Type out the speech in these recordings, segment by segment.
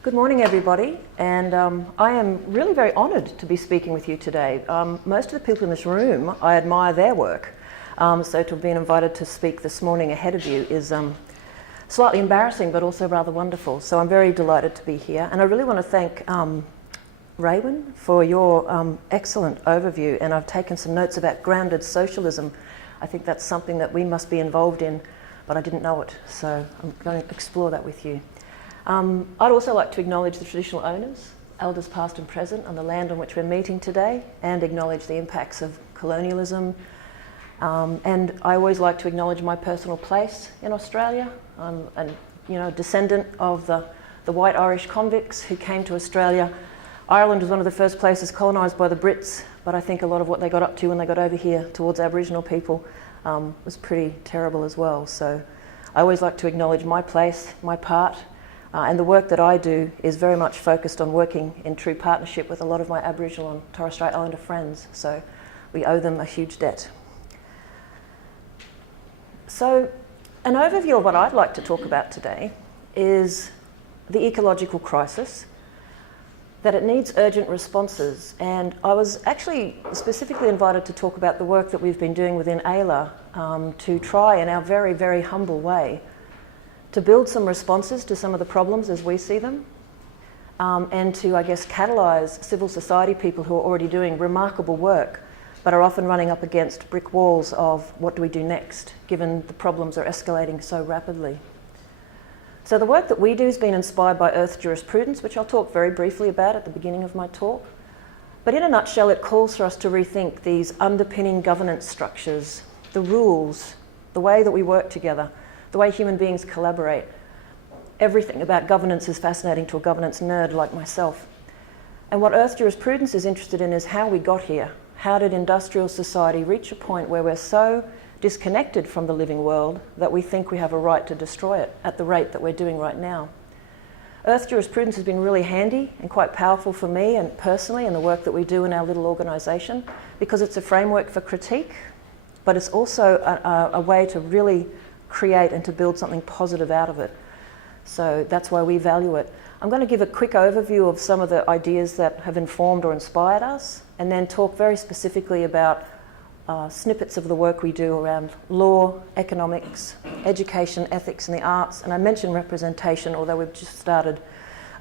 Good morning, everybody, and I am really very honoured to be speaking with you today. Most of the people in this room, I admire their work, so to have been invited to speak this morning ahead of you is slightly embarrassing, but also rather wonderful. So I'm very delighted to be here, and I really want to thank Raywin for your excellent overview, and I've taken some notes about grounded socialism. I think that's something that we must be involved in, but I didn't know it, so I'm going to explore that with you. I'd also like to acknowledge the traditional owners, elders past and present, on the land on which we're meeting today, and acknowledge the impacts of colonialism. And I always like to acknowledge my personal place in Australia. I'm a descendant of the white Irish convicts who came to Australia. Ireland was one of the first places colonised by the Brits, but I think a lot of what they got up to when they got over here towards Aboriginal people was pretty terrible as well. So I always like to acknowledge my place, my part. And the work that I do is very much focused on working in true partnership with a lot of my Aboriginal and Torres Strait Islander friends, so we owe them a huge debt. So an overview of what I'd like to talk about today is the ecological crisis, that it needs urgent responses, and I was actually specifically invited to talk about the work that we've been doing within AELA to try in our very, very humble way to build some responses to some of the problems as we see them, and to, I guess, catalyse civil society people who are already doing remarkable work, but are often running up against brick walls of what do we do next, given the problems are escalating so rapidly. So the work that we do has been inspired by Earth jurisprudence, which I'll talk very briefly about at the beginning of my talk. But in a nutshell, it calls for us to rethink these underpinning governance structures, the rules, the way that we work together, the way human beings collaborate. Everything about governance is fascinating to a governance nerd like myself. And what Earth jurisprudence is interested in is how we got here. How did industrial society reach a point where we're so disconnected from the living world that we think we have a right to destroy it at the rate that we're doing right now? Earth jurisprudence has been really handy and quite powerful for me and personally in the work that we do in our little organisation, because it's a framework for critique, but it's also a way to really create and to build something positive out of it. So that's why we value it. I'm going to give a quick overview of some of the ideas that have informed or inspired us, and then talk very specifically about snippets of the work we do around law, economics, education, ethics and the arts. And I mentioned representation, although we've just started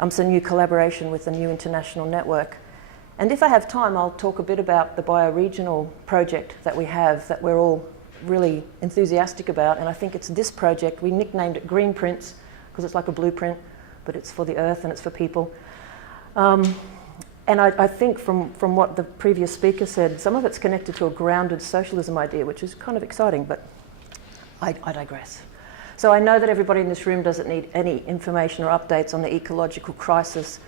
some new collaboration with the new international network. And if I have time, I'll talk a bit about the bioregional project that we have that we're all really enthusiastic about, and I think it's this project. We nicknamed it Green Prints because it's like a blueprint, but it's for the earth and it's for people. And I think from what the previous speaker said, some of it's connected to a grounded socialism idea, which is kind of exciting, but I digress. So I know that everybody in this room doesn't need any information or updates on the ecological crisis.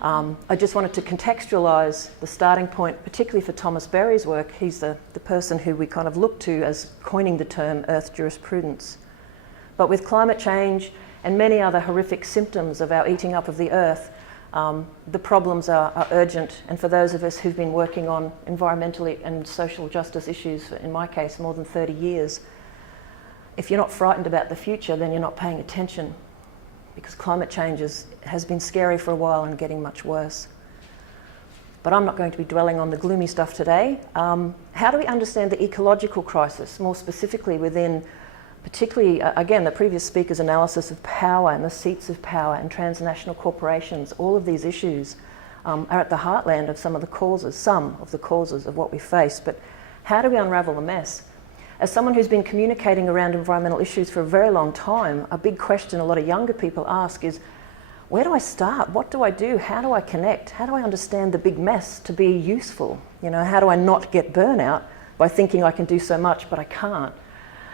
I just wanted to contextualise the starting point, particularly for Thomas Berry's work. He's the person who we kind of look to as coining the term Earth jurisprudence. But with climate change and many other horrific symptoms of our eating up of the earth, the problems are urgent. And for those of us who've been working on environmental and social justice issues, in my case, more than 30 years, if you're not frightened about the future, then you're not paying attention, because climate change has been scary for a while and getting much worse. But I'm not going to be dwelling on the gloomy stuff today. How do we understand the ecological crisis, more specifically within, particularly, again, the previous speaker's analysis of power and the seats of power and transnational corporations? All of these issues are at the heartland of some of the causes of what we face. But how do we unravel the mess? As someone who's been communicating around environmental issues for a very long time, a big question a lot of younger people ask is, where do I start? What do I do? How do I connect? How do I understand the big mess to be useful? You know, how do I not get burnout by thinking I can do so much, but I can't?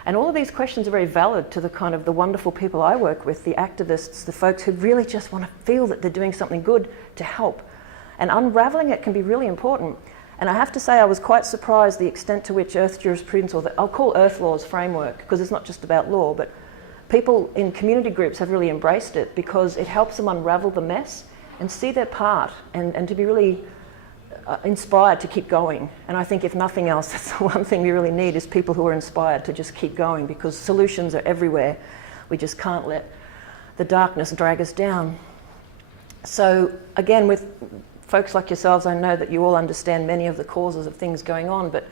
And all of these questions are very valid to the kind of the wonderful people I work with, the activists, the folks who really just want to feel that they're doing something good to help. And unraveling it can be really important. And I have to say I was quite surprised the extent to which Earth jurisprudence, or I'll call Earth Law's framework, because it's not just about law, but people in community groups have really embraced it because it helps them unravel the mess and see their part and to be really inspired to keep going. And I think if nothing else, that's the one thing we really need, is people who are inspired to just keep going, because solutions are everywhere. We just can't let the darkness drag us down. So again, with folks like yourselves, I know that you all understand many of the causes of things going on, but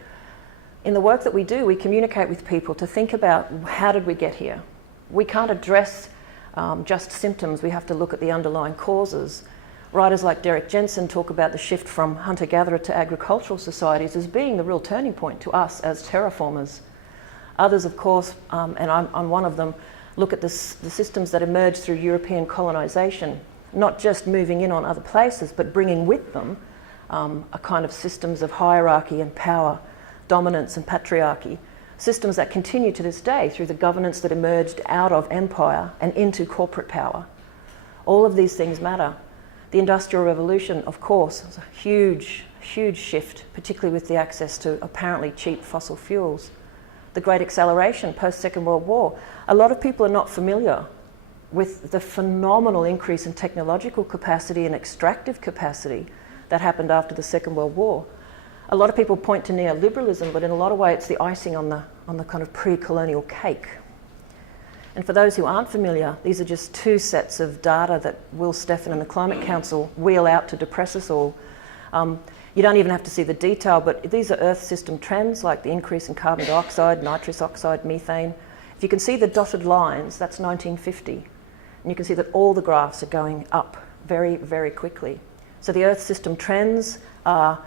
in the work that we do, we communicate with people to think about how did we get here. We can't address just symptoms, we have to look at the underlying causes. Writers like Derek Jensen talk about the shift from hunter-gatherer to agricultural societies as being the real turning point to us as terraformers. Others, of course, and I'm one of them, look at the systems that emerged through European colonisation, not just moving in on other places, but bringing with them a kind of systems of hierarchy and power, dominance and patriarchy, systems that continue to this day through the governance that emerged out of empire and into corporate power. All of these things matter. The Industrial Revolution, of course, was a huge, huge shift, particularly with the access to apparently cheap fossil fuels. The Great Acceleration, post-Second World War. A lot of people are not familiar with the phenomenal increase in technological capacity and extractive capacity that happened after the Second World War. A lot of people point to neoliberalism, but in a lot of ways it's the icing on the kind of pre-colonial cake. And for those who aren't familiar, these are just two sets of data that Will Steffen and the Climate Council wheel out to depress us all. You don't even have to see the detail, but these are Earth system trends like the increase in carbon dioxide, nitrous oxide, methane. If you can see the dotted lines, that's 1950. And you can see that all the graphs are going up very, very quickly. So the Earth system trends are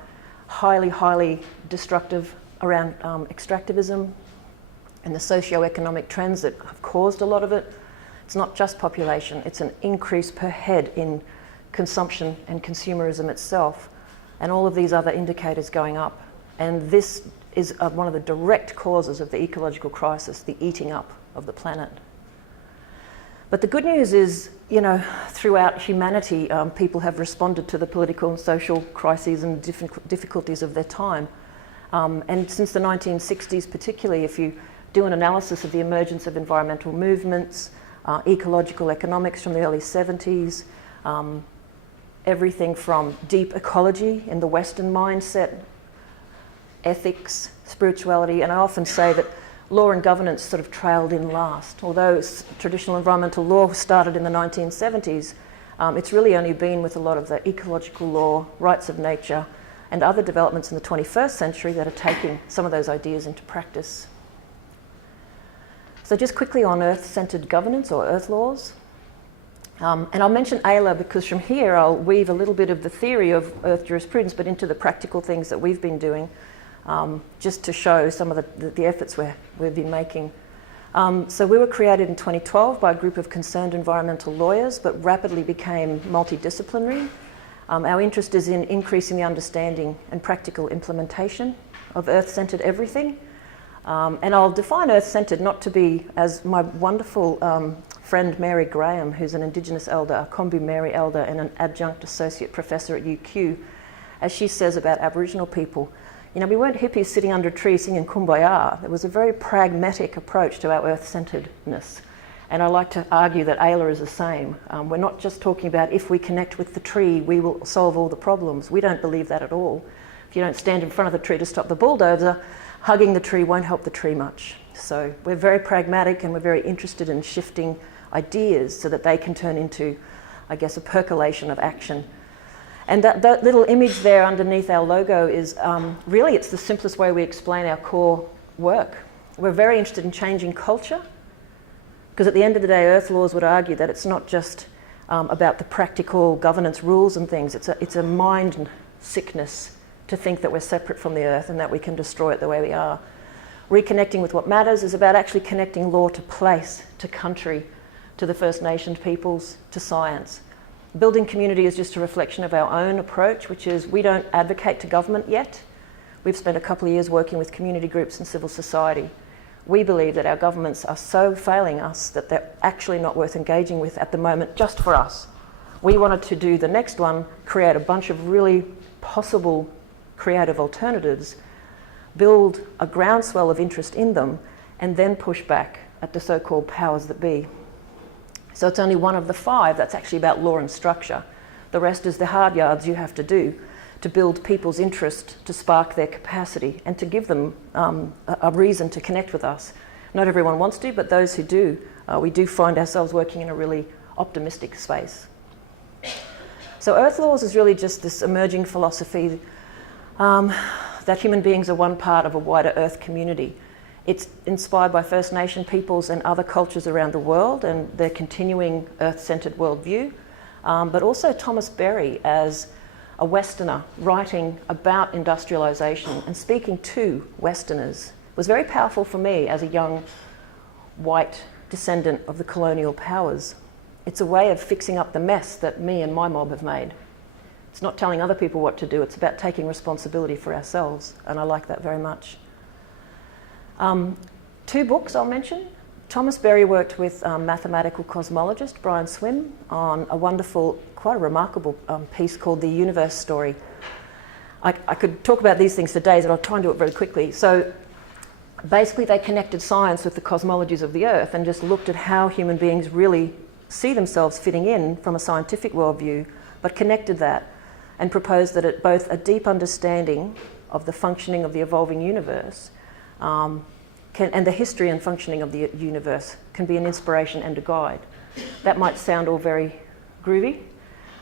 highly, highly destructive around extractivism and the socio-economic trends that have caused a lot of it. It's not just population, it's an increase per head in consumption and consumerism itself, and all of these other indicators going up. And this is one of the direct causes of the ecological crisis, the eating up of the planet. But the good news is, you know, throughout humanity, people have responded to the political and social crises and difficulties of their time. And since the 1960s particularly, if you do an analysis of the emergence of environmental movements, ecological economics from the early 70s, everything from deep ecology in the Western mindset, ethics, spirituality, and I often say that law and governance sort of trailed in last. Although traditional environmental law started in the 1970s, it's really only been with a lot of the ecological law, rights of nature, and other developments in the 21st century that are taking some of those ideas into practice. So just quickly on Earth-centered governance or Earth laws. And I'll mention AELA because from here I'll weave a little bit of the theory of Earth jurisprudence but into the practical things that we've been doing just to show some of the efforts we've been making. So we were created in 2012 by a group of concerned environmental lawyers but rapidly became multidisciplinary. Our interest is in increasing the understanding and practical implementation of Earth-centered everything. And I'll define Earth-centered not to be, as my wonderful friend Mary Graham, who's an Indigenous elder, a Kombu Mary elder and an adjunct associate professor at UQ, as she says about Aboriginal people, you know, we weren't hippies sitting under a tree singing Kumbaya. There was a very pragmatic approach to our Earth-centeredness. And I like to argue that AELA is the same. We're not just talking about if we connect with the tree, we will solve all the problems. We don't believe that at all. If you don't stand in front of the tree to stop the bulldozer, hugging the tree won't help the tree much. So we're very pragmatic and we're very interested in shifting ideas so that they can turn into, I guess, a percolation of action. And that little image there underneath our logo is really, it's the simplest way we explain our core work. We're very interested in changing culture because at the end of the day, Earth laws would argue that it's not just about the practical governance rules and things. It's a mind sickness to think that we're separate from the Earth and that we can destroy it the way we are. Reconnecting with what matters is about actually connecting law to place, to country, to the First Nations peoples, to science. Building community is just a reflection of our own approach, which is we don't advocate to government yet. We've spent a couple of years working with community groups and civil society. We believe that our governments are so failing us that they're actually not worth engaging with at the moment, just for us. We wanted to do the next one, create a bunch of really possible creative alternatives, build a groundswell of interest in them, and then push back at the so-called powers that be. So it's only one of the 5 that's actually about law and structure. The rest is the hard yards you have to do to build people's interest, to spark their capacity, and to give them a reason to connect with us. Not everyone wants to, but those who do, we do find ourselves working in a really optimistic space. So Earth Laws is really just this emerging philosophy that human beings are one part of a wider Earth community. It's inspired by First Nation peoples and other cultures around the world and their continuing Earth-centered worldview, but also Thomas Berry as a Westerner writing about industrialisation and speaking to Westerners was very powerful for me as a young white descendant of the colonial powers. It's a way of fixing up the mess that me and my mob have made. It's not telling other people what to do, it's about taking responsibility for ourselves, and I like that very much. 2 books I'll mention. Thomas Berry worked with mathematical cosmologist Brian Swim on a wonderful, quite a remarkable piece called The Universe Story. I could talk about these things for days, and I'll try and do it very quickly. So basically they connected science with the cosmologies of the Earth and just looked at how human beings really see themselves fitting in from a scientific worldview, but connected that and proposed that both a deep understanding of the functioning of the evolving universe and the history and functioning of the universe can be an inspiration and a guide. That might sound all very groovy,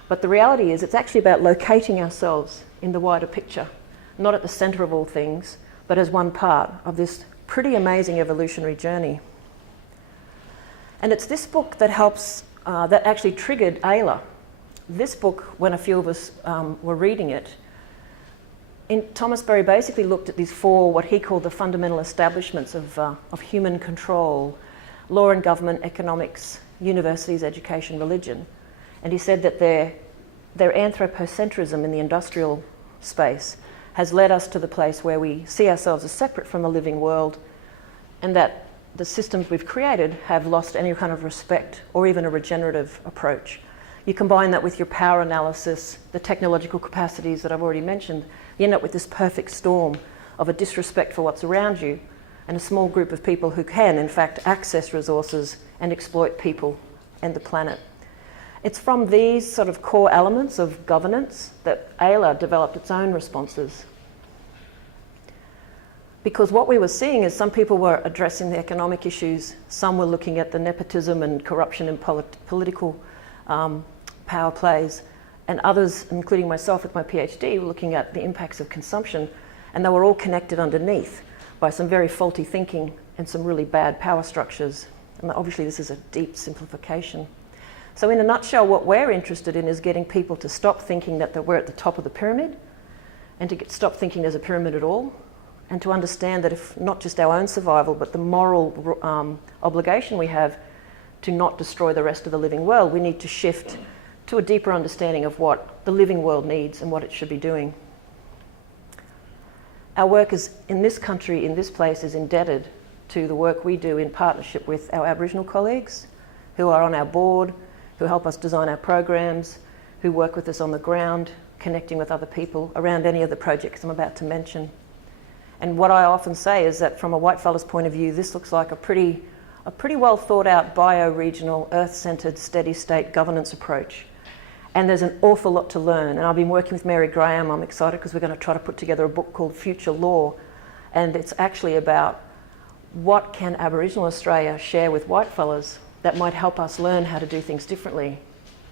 but the reality is it's actually about locating ourselves in the wider picture, not at the centre of all things, but as one part of this pretty amazing evolutionary journey. And it's this book that helps, that actually triggered AELA. This book, when a few of us were reading it, Thomas Berry basically looked at these 4, what he called the fundamental establishments of human control: law and government, economics, universities, education, religion. And he said that their anthropocentrism in the industrial space has led us to the place where we see ourselves as separate from the living world, and that the systems we've created have lost any kind of respect or even a regenerative approach. You combine that with your power analysis, the technological capacities that I've already mentioned, you end up with this perfect storm of a disrespect for what's around you and a small group of people who can, in fact, access resources and exploit people and the planet. It's from these sort of core elements of governance that AELA developed its own responses. Because what we were seeing is some people were addressing the economic issues, some were looking at the nepotism and corruption in political power plays, and others, including myself with my PhD, were looking at the impacts of consumption, and they were all connected underneath by some very faulty thinking and some really bad power structures. And obviously this is a deep simplification. So in a nutshell, what we're interested in is getting people to stop thinking that we're at the top of the pyramid, and to stop thinking there's a pyramid at all, and to understand that if not just our own survival, but the moral obligation we have to not destroy the rest of the living world, we need to shift to a deeper understanding of what the living world needs and what it should be doing. Our work is, in this country, in this place, is indebted to the work we do in partnership with our Aboriginal colleagues who are on our board, who help us design our programs, who work with us on the ground, connecting with other people around any of the projects I'm about to mention. And what I often say is that from a white fella's point of view, this looks like a pretty well thought out bio-regional, earth-centered, steady-state governance approach. And there's an awful lot to learn. And I've been working with Mary Graham. I'm excited because we're going to try to put together a book called Future Law. And it's actually about what can Aboriginal Australia share with whitefellas that might help us learn how to do things differently.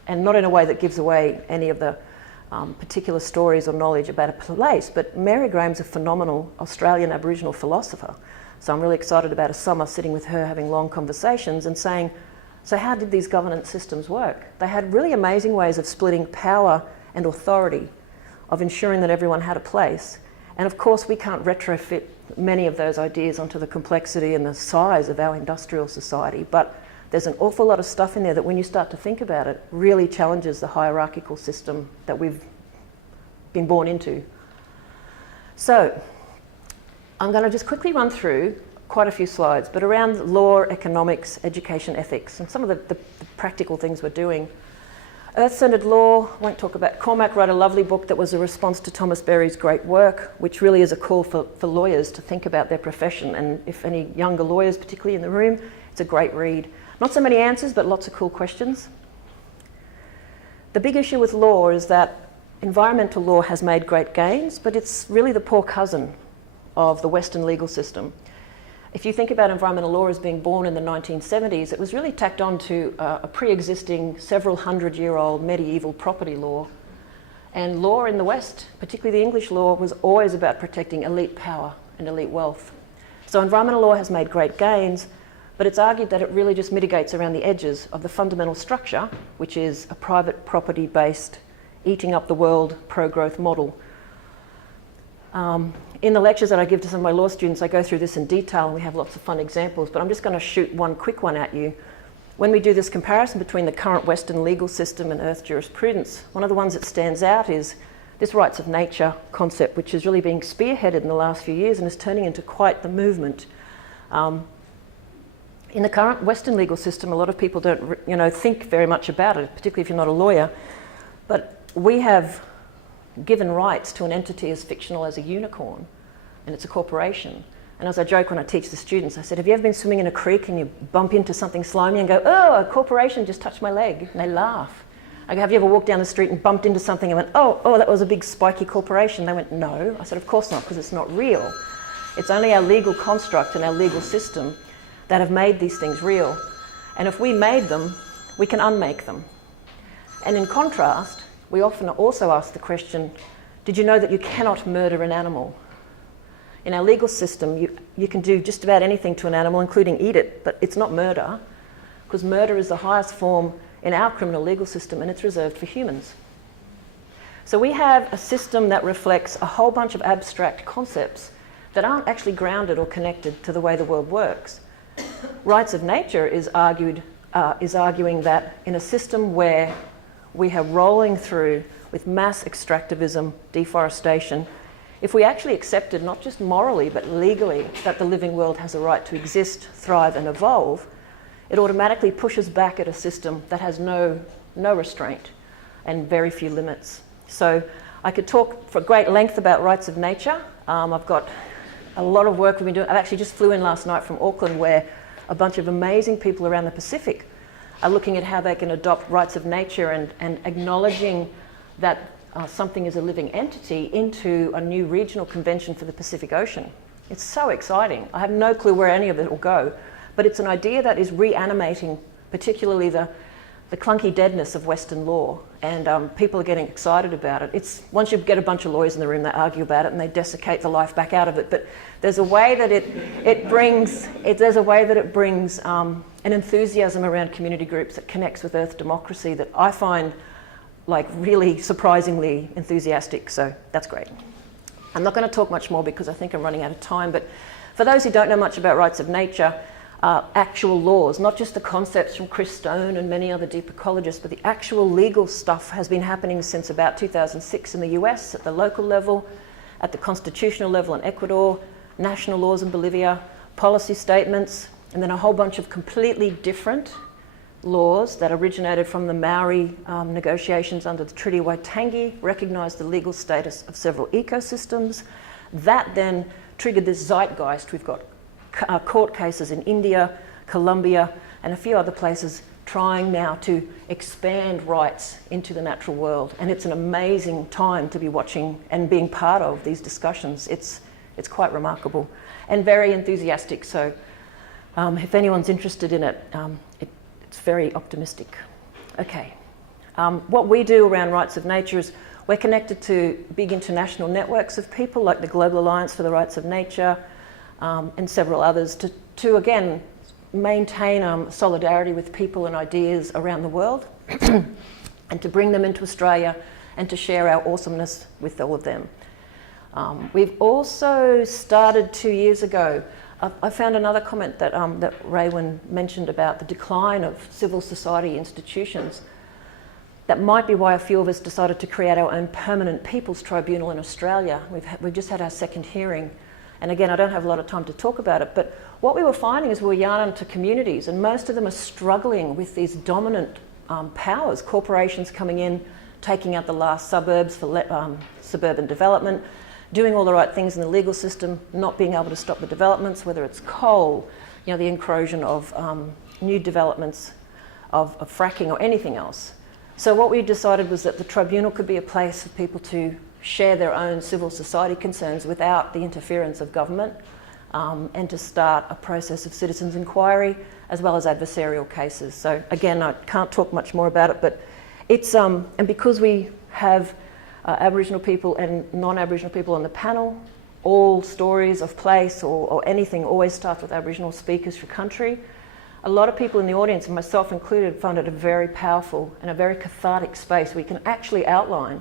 And not in a way that gives away any of the particular stories or knowledge about a place. But Mary Graham's a phenomenal Australian Aboriginal philosopher. So I'm really excited about a summer sitting with her, having long conversations and saying, so how did these governance systems work? They had really amazing ways of splitting power and authority, of ensuring that everyone had a place. And of course, we can't retrofit many of those ideas onto the complexity and the size of our industrial society, but there's an awful lot of stuff in there that when you start to think about it, really challenges the hierarchical system that we've been born into. So I'm going to just quickly run through quite a few slides, but around law, economics, education, ethics, and some of the practical things we're doing. Earthcentered Law, won't talk about. Cormac wrote a lovely book that was a response to Thomas Berry's great work, which really is a call for lawyers to think about their profession. And if any younger lawyers, particularly in the room, it's a great read. Not so many answers, but lots of cool questions. The big issue with law is that environmental law has made great gains, but it's really the poor cousin of the Western legal system. If you think about environmental law as being born in the 1970s, it was really tacked on to a pre-existing several hundred-year-old medieval property law And law in the West, particularly the English law, was always about protecting elite power and elite wealth. So environmental law has made great gains, but it's argued that it really just mitigates around the edges of the fundamental structure, which is a private property-based, eating up the world, pro-growth model. In the lectures that I give to some of my law students, I go through this in detail and we have lots of fun examples, but I'm just going to shoot one quick one at you. When we do this comparison between the current Western legal system and Earth jurisprudence, one of the ones that stands out is this rights of nature concept, which is really being spearheaded in the last few years and is turning into quite the movement. In the current Western legal system, a lot of people don't think very much about it, particularly if you're not a lawyer, but we have given rights to an entity as fictional as a unicorn, and it's a corporation. And as I joke when I teach the students, I said, have you ever been swimming in a creek and you bump into something slimy and go, oh, a corporation just touched my leg? And they laugh. I go, have you ever walked down the street and bumped into something and went, oh, that was a big spiky corporation? They went, no. I said, of course not, because it's not real. It's only our legal construct and our legal system that have made these things real. And if we made them, we can unmake them. And in contrast, we often also ask the question, did you know that you cannot murder an animal? In our legal system, you can do just about anything to an animal, including eat it, but it's not murder, because murder is the highest form in our criminal legal system, and it's reserved for humans. So we have a system that reflects a whole bunch of abstract concepts that aren't actually grounded or connected to the way the world works. Rights of nature is arguing that in a system where we have rolling through with mass extractivism, deforestation, if we actually accepted, not just morally, but legally, that the living world has a right to exist, thrive, and evolve, it automatically pushes back at a system that has no restraint and very few limits. So I could talk for great length about rights of nature. I've got a lot of work we've been doing. I actually just flew in last night from Auckland, where a bunch of amazing people around the Pacific are looking at how they can adopt rights of nature and acknowledging that something is a living entity into a new regional convention for the Pacific Ocean. It's so exciting. I have no clue where any of it will go, but it's an idea that is reanimating particularly the clunky deadness of Western law, and people are getting excited about it. It's once you get a bunch of lawyers in the room, they argue about it and they desiccate the life back out of it. But there's a way that it brings an enthusiasm around community groups that connects with Earth democracy that I find like really surprisingly enthusiastic, so that's great. I'm not going to talk much more because I think I'm running out of time, but for those who don't know much about rights of nature, actual laws, not just the concepts from Chris Stone and many other deep ecologists, but the actual legal stuff has been happening since about 2006 in the US at the local level, at the constitutional level in Ecuador, national laws in Bolivia, policy statements, and then a whole bunch of completely different laws that originated from the Maori negotiations under the Treaty of Waitangi, recognised the legal status of several ecosystems. That then triggered this zeitgeist. We've got court cases in India, Colombia, and a few other places trying now to expand rights into the natural world. And it's an amazing time to be watching and being part of these discussions. It's quite remarkable and very enthusiastic. So if anyone's interested in it, it's very optimistic. Okay. What we do around rights of nature is we're connected to big international networks of people like the Global Alliance for the Rights of Nature and several others to again, maintain solidarity with people and ideas around the world and to bring them into Australia and to share our awesomeness with all of them. We've also started 2 years ago. I found another comment that Raywin mentioned about the decline of civil society institutions. That might be why a few of us decided to create our own permanent People's Tribunal in Australia. We've just had our second hearing. And again, I don't have a lot of time to talk about it, but what we were finding is we were yarning to communities, and most of them are struggling with these dominant powers, corporations coming in, taking out the last suburbs for suburban development, doing all the right things in the legal system, not being able to stop the developments, whether it's coal, the incursion of new developments of fracking or anything else. So what we decided was that the tribunal could be a place for people to share their own civil society concerns without the interference of government, and to start a process of citizens' inquiry as well as adversarial cases. So again, I can't talk much more about it, but it's, and because we have Aboriginal people and non-Aboriginal people on the panel. All stories of place or anything always starts with Aboriginal speakers for country. A lot of people in the audience, and myself included, found it a very powerful and a very cathartic space where you can actually outline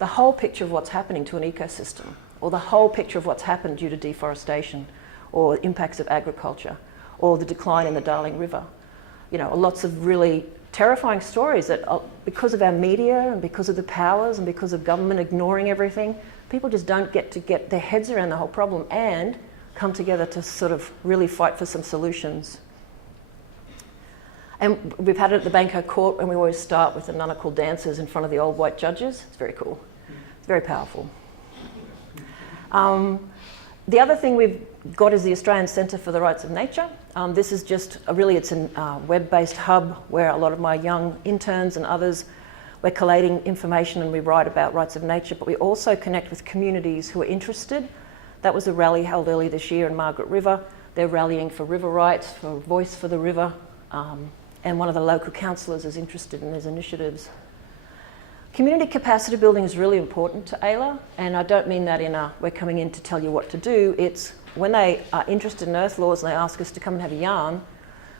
the whole picture of what's happening to an ecosystem, or the whole picture of what's happened due to deforestation, or impacts of agriculture, or the decline in the Darling River. You know, lots of really terrifying stories that because of our media and because of the powers and because of government ignoring everything, people just don't get to get their heads around the whole problem and come together to sort of really fight for some solutions. And we've had it at the Banco Court, and we always start with the Knuckled Answers in front of the old white judges. It's very cool. It's very powerful. The other thing we've got is the Australian Centre for the Rights of Nature. This is just it's a web-based hub where a lot of my young interns and others, we're collating information and we write about rights of nature, but we also connect with communities who are interested. That was a rally held early this year in Margaret River. They're rallying for river rights, for a voice for the river, and one of the local councillors is interested in these initiatives. Community capacity building is really important to AELA, and I don't mean that in we're coming in to tell you what to do. It's when they are interested in earth laws and they ask us to come and have a yarn,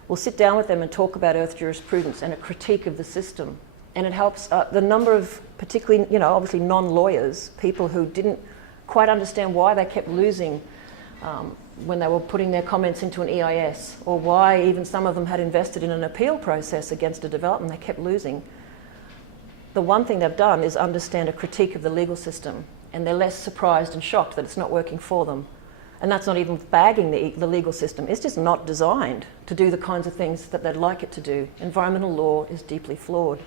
we'll sit down with them and talk about earth jurisprudence and a critique of the system. And it helps the number of particularly, you know, obviously non-lawyers, people who didn't quite understand why they kept losing when they were putting their comments into an EIS, or why even some of them had invested in an appeal process against a development they kept losing. The one thing they've done is understand a critique of the legal system, and they're less surprised and shocked that it's not working for them. And that's not even bagging the legal system. It's just not designed to do the kinds of things that they'd like it to do. Environmental law is deeply flawed.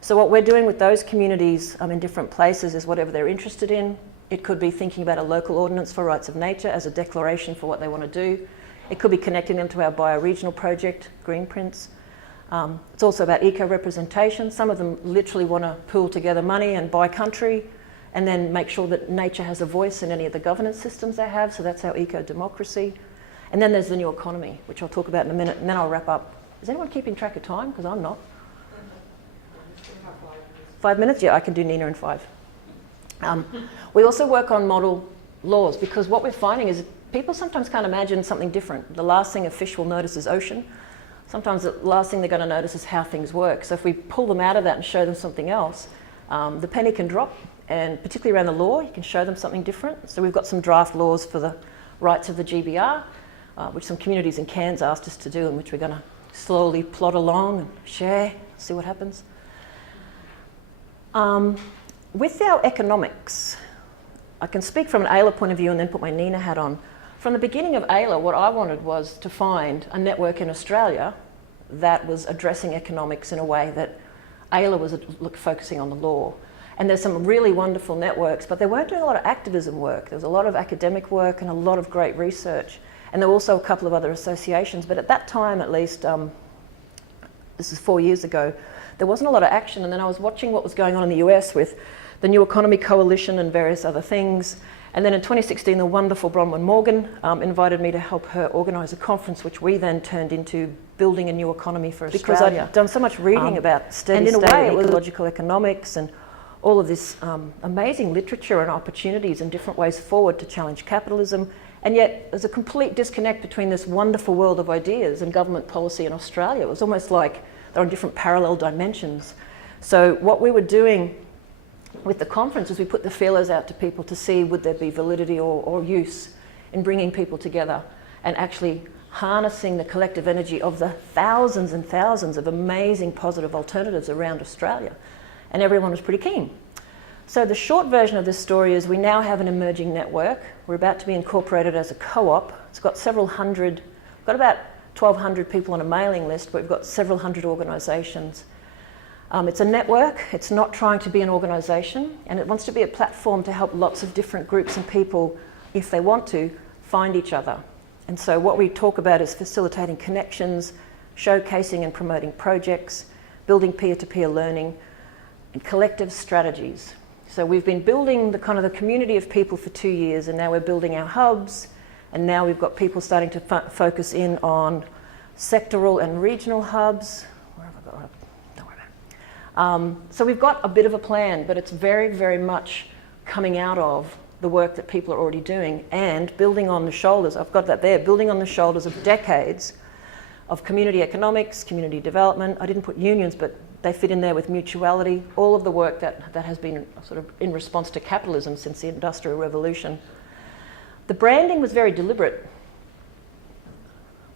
So what we're doing with those communities in different places is whatever they're interested in. It could be thinking about a local ordinance for rights of nature as a declaration for what they want to do. It could be connecting them to our bioregional project, Green Prints. It's also about eco-representation. Some of them literally want to pool together money and buy country and then make sure that nature has a voice in any of the governance systems they have, so that's our eco-democracy. And then there's the new economy, which I'll talk about in a minute, and then I'll wrap up. Is anyone keeping track of time? Because I'm not. 5 minutes? Yeah, I can do NENA in 5. We also work on model laws, because what we're finding is people sometimes can't imagine something different. The last thing a fish will notice is ocean. Sometimes the last thing they're going to notice is how things work. So if we pull them out of that and show them something else, the penny can drop, and particularly around the law, you can show them something different. So we've got some draft laws for the rights of the GBR, which some communities in Cairns asked us to do, and which we're going to slowly plod along and share, see what happens. With our economics, I can speak from an AELA point of view and then put my NENA hat on. From the beginning of AELA, what I wanted was to find a network in Australia that was addressing economics in a way that AELA was focusing on the law. And there's some really wonderful networks, but they weren't doing a lot of activism work. There was a lot of academic work and a lot of great research. And there were also a couple of other associations, but at that time at least, this is 4 years ago, there wasn't a lot of action. And then I was watching what was going on in the US with the New Economy Coalition and various other things. And then in 2016, the wonderful Bronwyn Morgan invited me to help her organise a conference, which we then turned into building a new economy for Australia. Because I'd done so much reading about steady state ecological economics and all of this amazing literature and opportunities and different ways forward to challenge capitalism. And yet there's a complete disconnect between this wonderful world of ideas and government policy in Australia. It was almost like they're on different parallel dimensions. So what we were doing with the conference is we put the feelers out to people to see would there be validity or use in bringing people together and actually harnessing the collective energy of the thousands and thousands of amazing positive alternatives around Australia. And everyone was pretty keen. So the short version of this story is we now have an emerging network. We're about to be incorporated as a co-op. It's got several hundred, we've got about 1,200 people on a mailing list, but we've got several hundred organisations. It's a network, it's not trying to be an organisation, and it wants to be a platform to help lots of different groups and people, if they want to, find each other. And so what we talk about is facilitating connections, showcasing and promoting projects, building peer-to-peer learning, and collective strategies. So we've been building the kind of the community of people for 2 years, and now we're building our hubs, and now we've got people starting to focus in on sectoral and regional hubs. Where have I got? Don't worry So we've got a bit of a plan, but it's very, very much coming out of the work that people are already doing and building on the shoulders, I've got that there, building on the shoulders of decades of community economics, community development. I didn't put unions, but they fit in there with mutuality, all of the work that has been sort of in response to capitalism since the Industrial Revolution. The branding was very deliberate.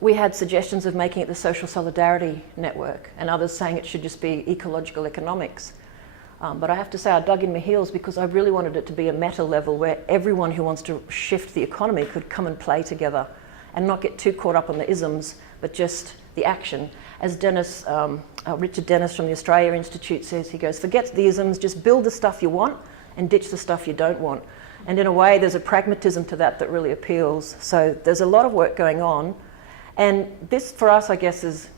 We had suggestions of making it the Social Solidarity Network and others saying it should just be ecological economics. But I have to say I dug in my heels because I really wanted it to be a meta level where everyone who wants to shift the economy could come and play together and not get too caught up on the isms, but just the action. As Richard Dennis from the Australia Institute says, he goes, forget the isms, just build the stuff you want and ditch the stuff you don't want. And in a way, there's a pragmatism to that that really appeals. So there's a lot of work going on. And this, for us, I guess, is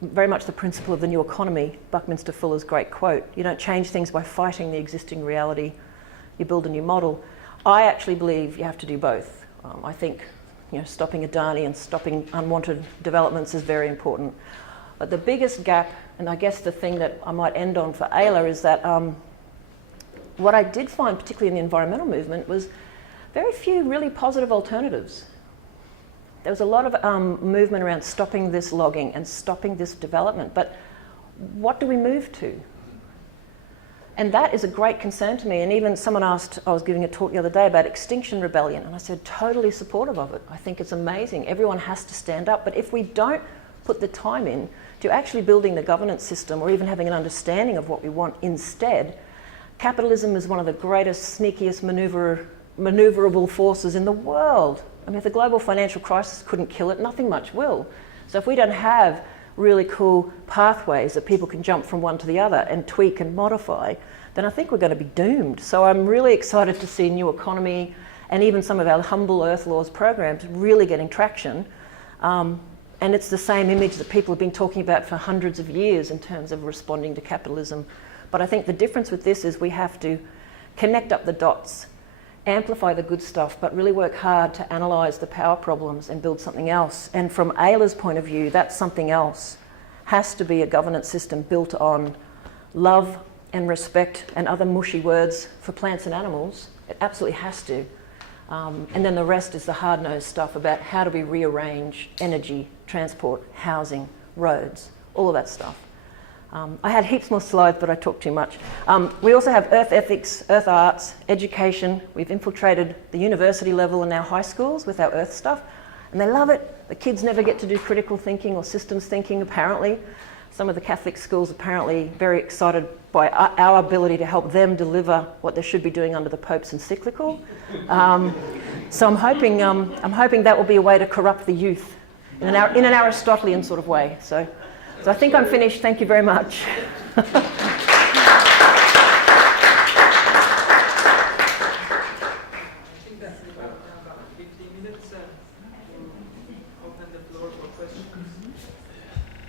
very much the principle of the new economy, Buckminster Fuller's great quote. You don't change things by fighting the existing reality, you build a new model. I actually believe you have to do both. I think stopping Adani and stopping unwanted developments is very important. But the biggest gap, and I guess the thing that I might end on for AELA is that what I did find, particularly in the environmental movement, was very few really positive alternatives. There was a lot of movement around stopping this logging and stopping this development, but what do we move to? And that is a great concern to me. And even someone asked, I was giving a talk the other day about Extinction Rebellion, and I said, totally supportive of it. I think it's amazing. Everyone has to stand up. But if we don't put the time in to actually building the governance system or even having an understanding of what we want instead, capitalism is one of the greatest, sneakiest maneuverable forces in the world. I mean, if the global financial crisis couldn't kill it, nothing much will. So if we don't have really cool pathways that people can jump from one to the other and tweak and modify, then I think we're going to be doomed. So I'm really excited to see new economy and even some of our humble Earth Laws programs really getting traction. And it's the same image that people have been talking about for hundreds of years in terms of responding to capitalism. But I think the difference with this is we have to connect up the dots, amplify the good stuff, but really work hard to analyse the power problems and build something else. And from AELA's point of view, that something else has to be a governance system built on love and respect and other mushy words for plants and animals. It absolutely has to. And then the rest is the hard-nosed stuff about how do we rearrange energy, transport, housing, roads, all of that stuff. I had heaps more slides, but I talked too much. We also have earth ethics, earth arts, education. We've infiltrated the university level and now high schools with our earth stuff, and they love it. The kids never get to do critical thinking or systems thinking, apparently. Some of the Catholic schools apparently very excited by our ability to help them deliver what they should be doing under the Pope's encyclical. So I'm hoping that will be a way to corrupt the youth in an Aristotelian sort of way. So I think I'm finished. Thank you very much.